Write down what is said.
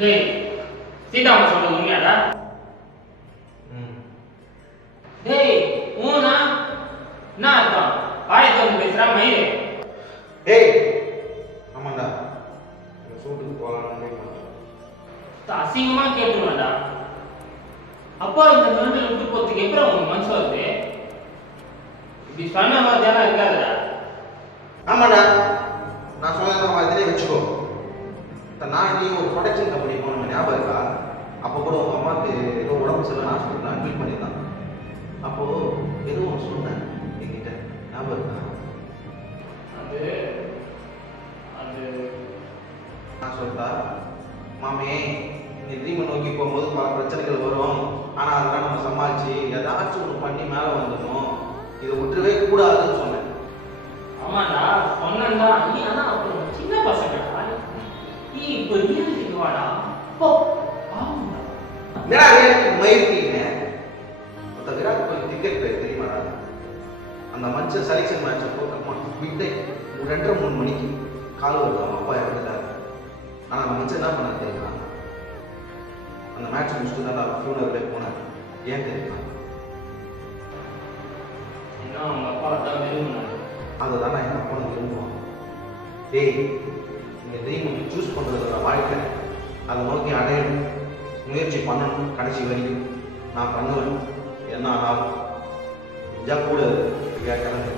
டேய் சீதாமா சொல்றது உண்மையாடா? டேய் ஊனா என்ன அர்த்தம்? வாயத்து வந்து பேசுறா மயிறு. டேய் ஆமாண்டா சூட்டுக்கு போகலான்னு அசிங்கமா கேட்டுருவேன்டா. அப்பா இந்த நிலைமையில விட்டு போறதுக்கு எப்படி உனக்கு மனசு வருது? இப்படி சொன்ன மாதிரியான இருக்காதுடா. ஆமாண்டா நான் சொன்ன மாதிரியே வச்சுக்கோ. நான் நீ ஒரு ப்ரொடக்ஷன் கம்பெனி போன ஞாபகம் இருக்கா? அப்போ கூட உங்கள் அம்மாவுக்கு ஏதோ உடம்பு சரியில்லை ஹாஸ்பிட்டலில் அட்மிட் பண்ணியிருந்தான். அப்போது ஏதோ ஒன்று சொன்னேன் என்கிட்ட ஞாபகம் இருக்கா? அது அது நான் சொல்லிட்டா மாமே நீ ட்ரீமை நோக்கி போகும்போது பல பிரச்சனைகள் வரும். ஆனால் அதெல்லாம் நம்ம சமாளித்து ஏதாச்சும் ஒன்று பண்ணி மேலே வந்துடணும். இதை விட்டுறவே கூடாதுன்னு சொன்னேன். ஆமாண்டா சொன்னேன்டா. நீ ஆனா அப்புறம் சின்ன பசங்கடா. நீ இப்போ ரியாலிட்டிக்கு வாடா. போ ஆமாடா. என்னடா ரியாலிட்டி மயிருக்கீங்க? அந்த விராட் கோலி கிரிக்கெட் பிளேயர் தெரியுமாடா? அந்த மனுஷன் செலெக்ஷன் மேட்சை போட்டோமா மிட் நைட் 2:30-3 மணிக்கு கால் வருது. அவங்க அப்பா இறந்துட்டாரு. ஆனால் அந்த மனுஷன் என்ன பண்ண தெரியுமா? அந்த மேட்ச் முடிச்சுட்டு தான் நான் ஃபியூனரலே போனேன். ஏன் தெரியுமா? ஏன்னா அவங்க அப்பா தான் விரும்பினாரு. அதுதான் நான் எங்கள் அப்பா விரும்புவான். டேய் நீங்கள் ட்ரீம் சூஸ் பண்ணுறதுல வாழ்க்கை அதை நோக்கி அடையணும், முயற்சி பண்ணணும். கடைசி வரைக்கும் நான் பண்ணுவேன். என்ன ஆனாலும் கூட கேட்கறேன்.